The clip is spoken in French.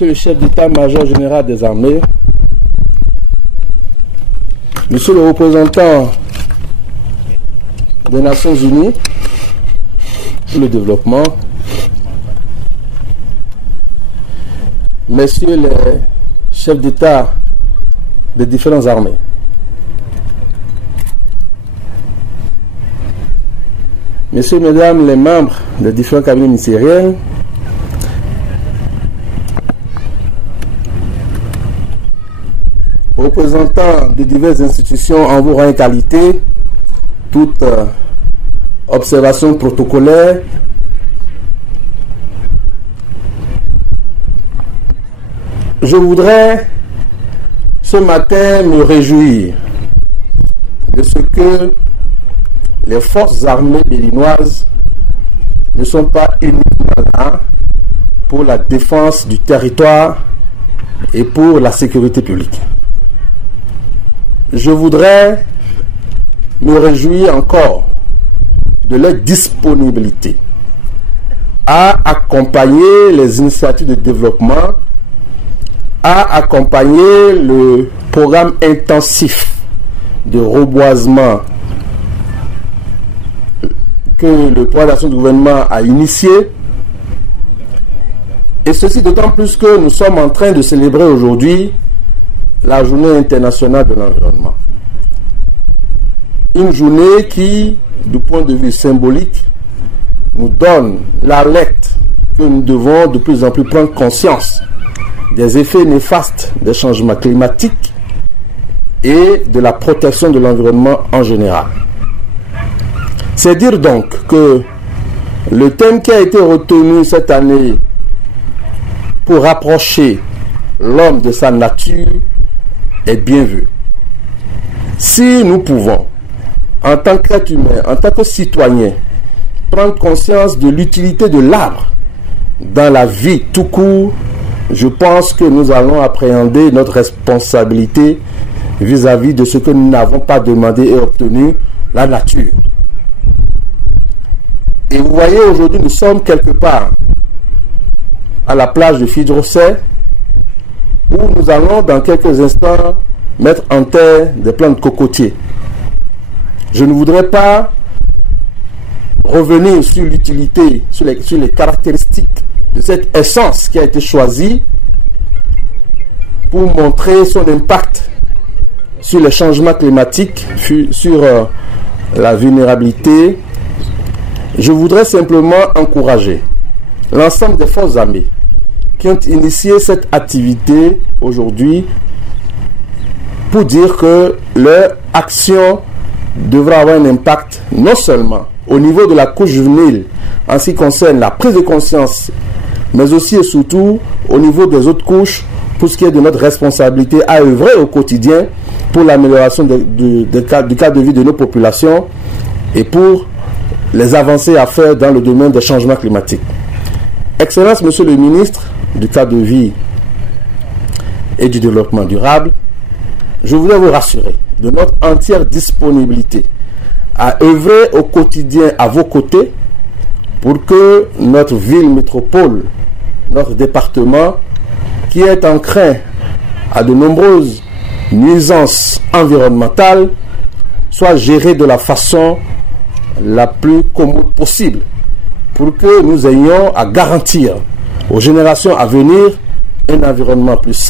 Monsieur le chef d'état-major général des armées, Monsieur le représentant des Nations Unies pour le développement, Messieurs les chefs d'État des différentes armées, Messieurs, Mesdames les membres des différents cabinets ministériels, représentants de diverses institutions en vos rangs et qualités, toute observation protocolaire, je voudrais ce matin me réjouir de ce que les forces armées béninoises ne sont pas uniquement là pour la défense du territoire et pour la sécurité publique. Je voudrais me réjouir encore de leur disponibilité à accompagner les initiatives de développement, à accompagner le programme intensif de reboisement que le plan d'action du gouvernement a initié. Et ceci d'autant plus que nous sommes en train de célébrer aujourd'hui la journée internationale de l'environnement. Une journée qui, du point de vue symbolique, nous donne l'alerte que nous devons de plus en plus prendre conscience des effets néfastes des changements climatiques et de la protection de l'environnement en général. C'est dire donc que le thème qui a été retenu cette année pour rapprocher l'homme de sa nature est bien vu. Si nous pouvons, en tant qu'être humain, en tant que citoyen, prendre conscience de l'utilité de l'arbre dans la vie tout court, je pense que nous allons appréhender notre responsabilité vis-à-vis de ce que nous n'avons pas demandé et obtenu, la nature. Et vous voyez, aujourd'hui, nous sommes quelque part à la plage de Fidrosset, où nous allons dans quelques instants mettre en terre des plants de cocotiers. Je ne voudrais pas revenir sur l'utilité, sur les caractéristiques de cette essence qui a été choisie pour montrer son impact sur les changements climatiques, sur la vulnérabilité. Je voudrais simplement encourager l'ensemble des forces armées qui ont initié cette activité aujourd'hui pour dire que leur action devra avoir un impact non seulement au niveau de la couche juvénile en ce qui concerne la prise de conscience, mais aussi et surtout au niveau des autres couches pour ce qui est de notre responsabilité à œuvrer au quotidien pour l'amélioration du cadre de vie de nos populations et pour les avancées à faire dans le domaine des changements climatiques. Excellence, Monsieur le ministre du cadre de vie et du développement durable, je voulais vous rassurer de notre entière disponibilité à œuvrer au quotidien à vos côtés pour que notre ville métropole, notre département, qui est en craint à de nombreuses nuisances environnementales, soit géré de la façon la plus commode possible pour que nous ayons à garantir aux générations à venir un environnement plus sain.